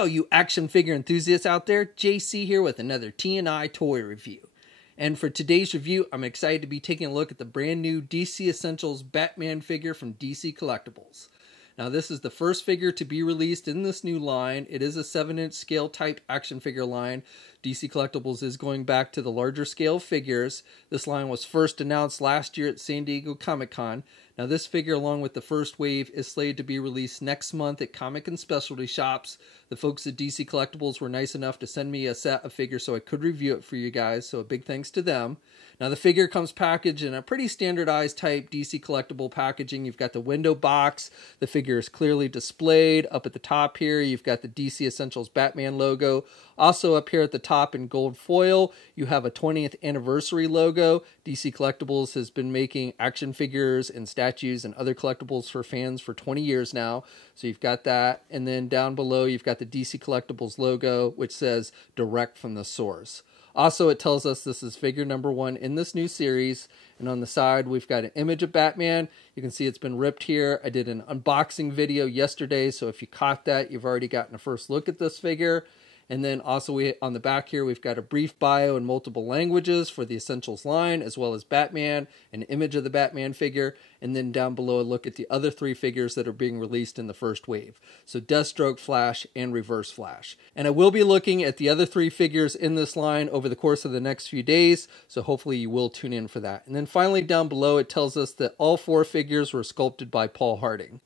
all you action figure enthusiasts out there, JC here with another T&I toy review. And for today's review, I'm excited to be taking a look at the brand new DC Essentials Batman figure from DC Collectibles. Now this is the first figure to be released in this new line. It is a 7-inch scale type action figure line. DC Collectibles is going back to the larger scale figures. This line was first announced last year at San Diego Comic-Con. Now this figure, along with the first wave, is slated to be released next month at comic and specialty shops. The folks at DC Collectibles were nice enough to send me a set of figures so I could review it for you guys, so a big thanks to them. Now the figure comes packaged in a pretty standardized type DC Collectible packaging. You've got the window box. The figure is clearly displayed. Up at the top here, you've got the DC Essentials Batman logo. Also up here at the top in gold foil, you have a 20th anniversary logo. DC Collectibles has been making action figures and statues and other collectibles for fans for 20 years now. So you've got that. And then down below, you've got the DC Collectibles logo, which says direct from the source. Also, it tells us this is figure number 1 in this new series. And on the side, we've got an image of Batman. You can see it's been ripped here. I did an unboxing video yesterday, so if you caught that, you've already gotten a first look at this figure. And then also on the back here, we've got a brief bio in multiple languages for the Essentials line, as well as Batman, an image of the Batman figure, and then down below a look at the other 3 figures that are being released in the first wave. So Deathstroke, Flash, and Reverse Flash. And I will be looking at the other 3 figures in this line over the course of the next few days, so hopefully you will tune in for that. And then finally down below, it tells us that all 4 figures were sculpted by Paul Harding.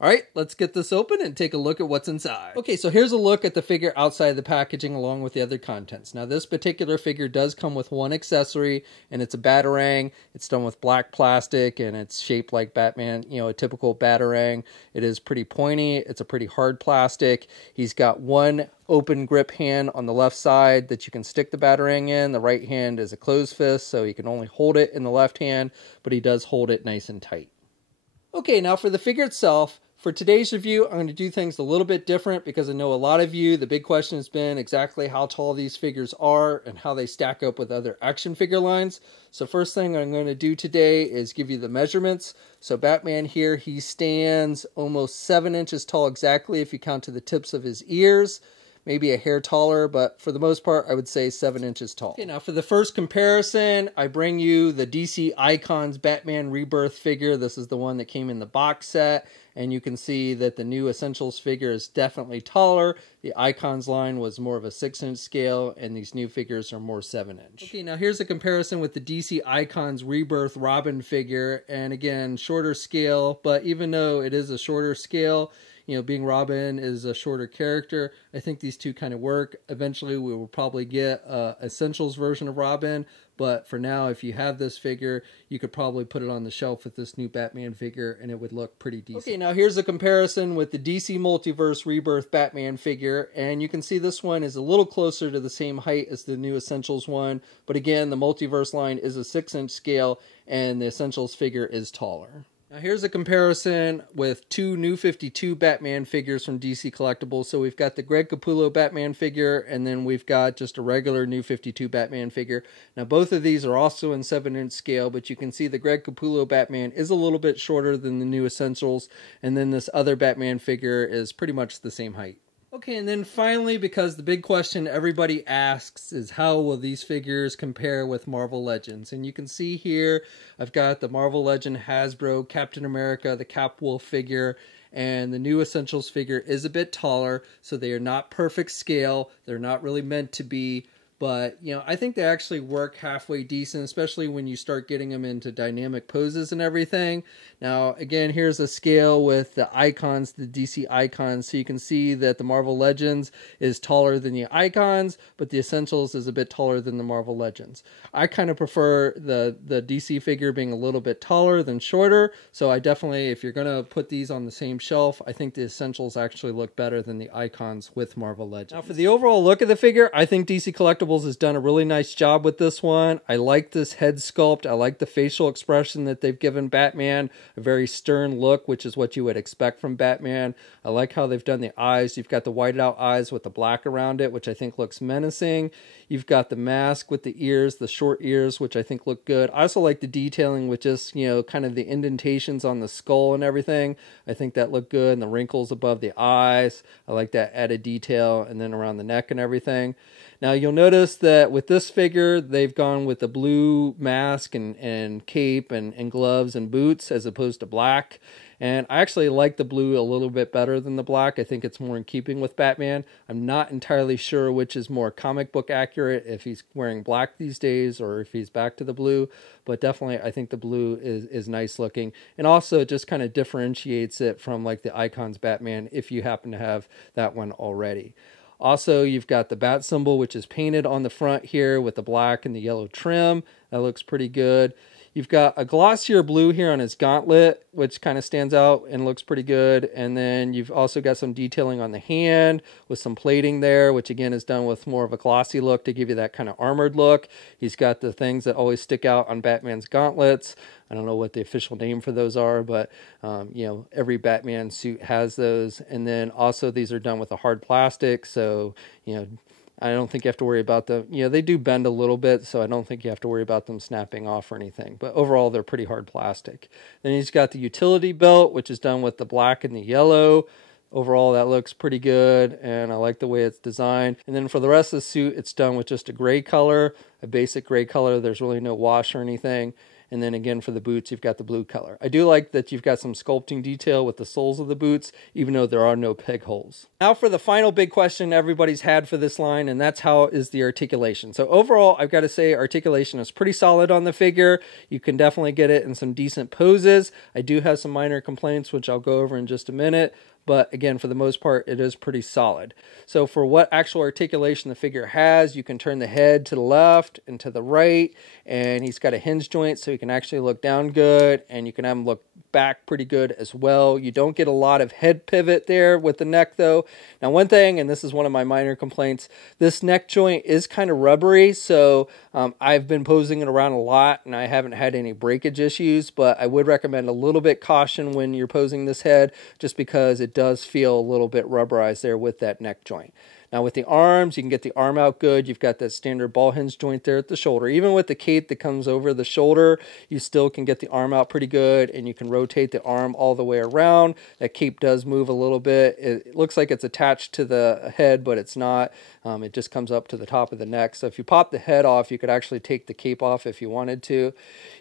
All right, let's get this open and take a look at what's inside. Okay, so here's a look at the figure outside the packaging along with the other contents. Now this particular figure does come with one accessory, and it's a Batarang. It's done with black plastic and it's shaped like Batman, you know, a typical Batarang. It is pretty pointy. It's a pretty hard plastic. He's got one open grip hand on the left side that you can stick the Batarang in. The right hand is a closed fist, so you can only hold it in the left hand, but he does hold it nice and tight. Okay, now for the figure itself, for today's review, I'm going to do things a little bit different because I know a lot of you, the big question has been exactly how tall these figures are and how they stack up with other action figure lines. So first thing I'm going to do today is give you the measurements. So Batman here, he stands almost 7 inches tall exactly if you count to the tips of his ears. Maybe a hair taller, but for the most part, I would say 7 inches tall. Okay, now for the first comparison, I bring you the DC Icons Batman Rebirth figure. This is the one that came in the box set, and you can see that the new Essentials figure is definitely taller. The Icons line was more of a 6-inch scale, and these new figures are more 7-inch. Okay, now here's a comparison with the DC Icons Rebirth Robin figure, and again, shorter scale, but even though it is a shorter scale, you know, being Robin is a shorter character, I think these two kind of work. Eventually, we will probably get a Essentials version of Robin, but for now, if you have this figure, you could probably put it on the shelf with this new Batman figure, and it would look pretty decent. Okay, now here's a comparison with the DC Multiverse Rebirth Batman figure, and you can see this one is a little closer to the same height as the new Essentials one, but again, the Multiverse line is a 6-inch scale, and the Essentials figure is taller. Now here's a comparison with 2 New 52 Batman figures from DC Collectibles. So we've got the Greg Capullo Batman figure, and then we've got just a regular New 52 Batman figure. Now both of these are also in 7-inch scale, but you can see the Greg Capullo Batman is a little bit shorter than the new Essentials, and then this other Batman figure is pretty much the same height. Okay, and then finally, because the big question everybody asks is how will these figures compare with Marvel Legends? And you can see here, I've got the Marvel Legend Hasbro Captain America, the Cap Wolf figure, and the new Essentials figure is a bit taller, so they are not perfect scale. They're not really meant to be. But, you know, I think they actually work halfway decent, especially when you start getting them into dynamic poses and everything. Now, again, here's a scale with the Icons, the DC Icons. So you can see that the Marvel Legends is taller than the Icons, but the Essentials is a bit taller than the Marvel Legends. I kind of prefer the DC figure being a little bit taller than shorter. So I definitely, if you're going to put these on the same shelf, I think the Essentials actually look better than the Icons with Marvel Legends. Now, for the overall look of the figure, I think DC Collectibles Collectibles has done a really nice job with this one. I like this head sculpt. I like the facial expression that they've given Batman, a very stern look, which is what you would expect from Batman. I like how they've done the eyes. You've got the whited out eyes with the black around it, which I think looks menacing. You've got the mask with the ears, the short ears, which I think look good. I also like the detailing with just, you know, kind of the indentations on the skull and everything. I think that looked good, and the wrinkles above the eyes. I like that added detail, and then around the neck and everything. Now you'll notice that with this figure, they've gone with the blue mask and cape and gloves and boots as opposed to black. And I actually like the blue a little bit better than the black. I think it's more in keeping with Batman. I'm not entirely sure which is more comic book accurate, if he's wearing black these days or if he's back to the blue. But definitely I think the blue is nice looking. And also it just kind of differentiates it from like the Icons Batman if you happen to have that one already. Also, you've got the bat symbol, which is painted on the front here with the black and the yellow trim. That looks pretty good. You've got a glossier blue here on his gauntlet, which kind of stands out and looks pretty good. And then you've also got some detailing on the hand with some plating there, which again is done with more of a glossy look to give you that kind of armored look. He's got the things that always stick out on Batman's gauntlets. I don't know what the official name for those are, but you know, every Batman suit has those. And then also these are done with a hard plastic, so you know, I don't think you have to worry about them. You know, they do bend a little bit, so I don't think you have to worry about them snapping off or anything. But overall, they're pretty hard plastic. Then he's got the utility belt, which is done with the black and the yellow. Overall, that looks pretty good, and I like the way it's designed. And then for the rest of the suit, it's done with just a gray color, a basic gray color. There's really no wash or anything. And then again, for the boots, you've got the blue color. I do like that you've got some sculpting detail with the soles of the boots, even though there are no peg holes. Now for the final big question everybody's had for this line, and that's how is the articulation. So overall, I've got to say articulation is pretty solid on the figure. You can definitely get it in some decent poses. I do have some minor complaints, which I'll go over in just a minute. But again, for the most part, it is pretty solid. So for what actual articulation the figure has, you can turn the head to the left and to the right, and he's got a hinge joint so he can actually look down good, and you can have him look back pretty good as well. You don't get a lot of head pivot there with the neck though. Now one thing, and this is one of my minor complaints, this neck joint is kind of rubbery, so I've been posing it around a lot and I haven't had any breakage issues, but I would recommend a little bit caution when you're posing this head, just because it does feel a little bit rubberized there with that neck joint. Now with the arms, you can get the arm out good. You've got that standard ball hinge joint there at the shoulder. Even with the cape that comes over the shoulder, you still can get the arm out pretty good, and you can rotate the arm all the way around. That cape does move a little bit. It looks like it's attached to the head, but it's not. It just comes up to the top of the neck. So if you pop the head off, you could actually take the cape off if you wanted to.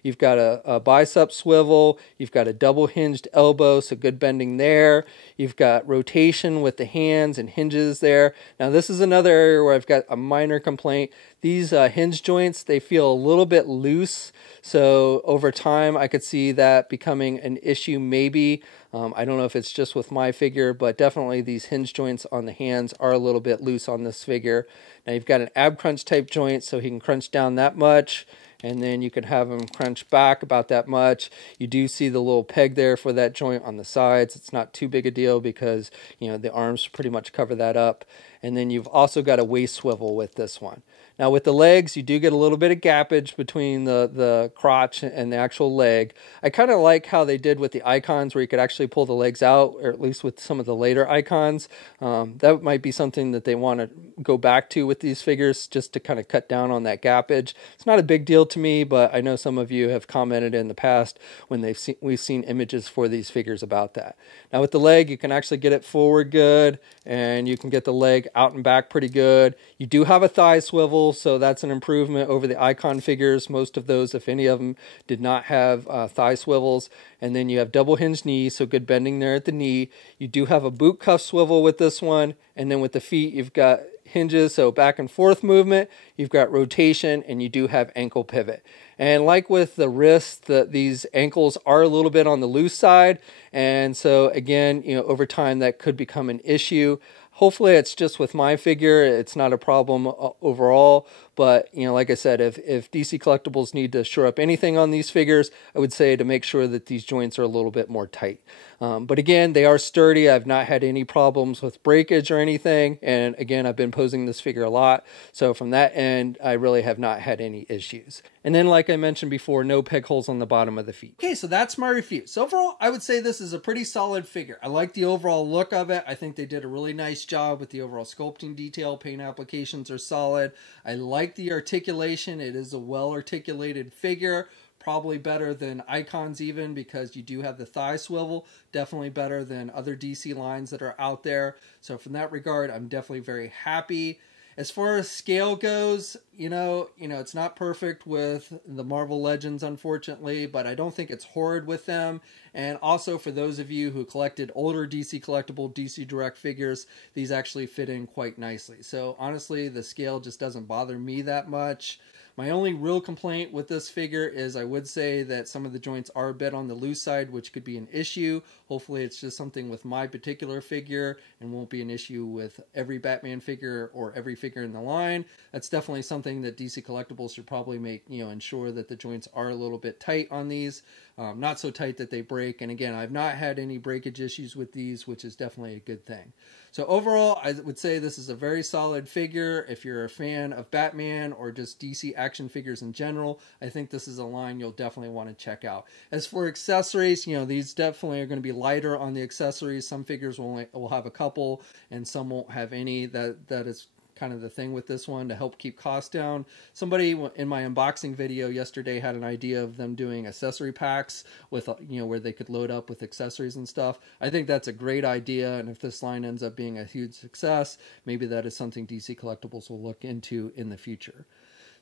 You've got a bicep swivel. You've got a double hinged elbow, so good bending there. You've got rotation with the hands and hinges there. Now this is another area where I've got a minor complaint. These hinge joints, they feel a little bit loose. So over time, I could see that becoming an issue maybe. I don't know if it's just with my figure, but definitely these hinge joints on the hands are a little bit loose on this figure. Now you've got an ab crunch type joint, so he can crunch down that much, and then you can have him crunch back about that much. You do see the little peg there for that joint on the sides. It's not too big a deal because, you know, the arms pretty much cover that up. And then you've also got a waist swivel with this one. Now with the legs, you do get a little bit of gappage between the crotch and the actual leg. I kind of like how they did with the Icons, where you could actually pull the legs out, or at least with some of the later Icons. That might be something that they want to go back to with these figures, just to kind of cut down on that gappage. It's not a big deal to me, but I know some of you have commented in the past when we've seen images for these figures about that. Now with the leg, you can actually get it forward good, and you can get the leg out and back pretty good. You do have a thigh swivel, so that's an improvement over the Icon figures. Most of those, if any of them, did not have thigh swivels. And then you have double hinged knees, so good bending there at the knee. You do have a boot cuff swivel with this one, and then with the feet, you've got hinges, so back and forth movement. You've got rotation, and you do have ankle pivot. And like with the wrist, these ankles are a little bit on the loose side, and so again, you know, over time that could become an issue. Hopefully it's just with my figure, it's not a problem overall, But, you know, like I said, if DC Collectibles need to shore up anything on these figures, I would say to make sure that these joints are a little bit more tight. But again, they are sturdy. I've not had any problems with breakage or anything. And again, I've been posing this figure a lot. So from that end, I really have not had any issues. And then, like I mentioned before, no peg holes on the bottom of the feet. Okay, so that's my review. So overall, I would say this is a pretty solid figure. I like the overall look of it. I think they did a really nice job with the overall sculpting detail. Paint applications are solid. I like the articulation. It is a well-articulated figure. Probably better than Icons even, because you do have the thigh swivel. Definitely better than other DC lines that are out there. So from that regard, I'm definitely very happy. As far as scale goes, you know, it's not perfect with the Marvel Legends, unfortunately, but I don't think it's horrid with them. And also for those of you who collected older DC Collectible, DC Direct figures, these actually fit in quite nicely. So honestly, the scale just doesn't bother me that much. My only real complaint with this figure is I would say that some of the joints are a bit on the loose side, which could be an issue. Hopefully it's just something with my particular figure and won't be an issue with every Batman figure or every figure in the line. That's definitely something that DC Collectibles should probably make, ensure that the joints are a little bit tight on these. Not so tight that they break. And again, I've not had any breakage issues with these, which is definitely a good thing. So overall, I would say this is a very solid figure. If you're a fan of Batman or just DC action figures in general, I think this is a line you'll definitely want to check out. As for accessories, these definitely are going to be lighter on the accessories. Some figures will have a couple and some won't have any. That is kind of the thing with this one to help keep costs down. Somebody in my unboxing video yesterday had an idea of them doing accessory packs with, where they could load up with accessories and stuff. I think that's a great idea, and if this line ends up being a huge success, maybe that is something DC Collectibles will look into in the future.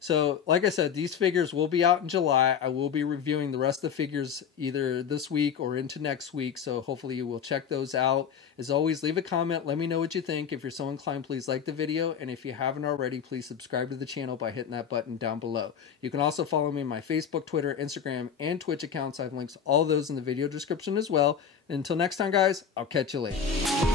So, like I said, these figures will be out in July. I will be reviewing the rest of the figures either this week or into next week, so hopefully you will check those out. As always, leave a comment. Let me know what you think. If you're so inclined, please like the video, and if you haven't already, please subscribe to the channel by hitting that button down below. You can also follow me on my Facebook, Twitter, Instagram, and Twitch accounts. I have links to all those in the video description as well. And until next time, guys, I'll catch you later.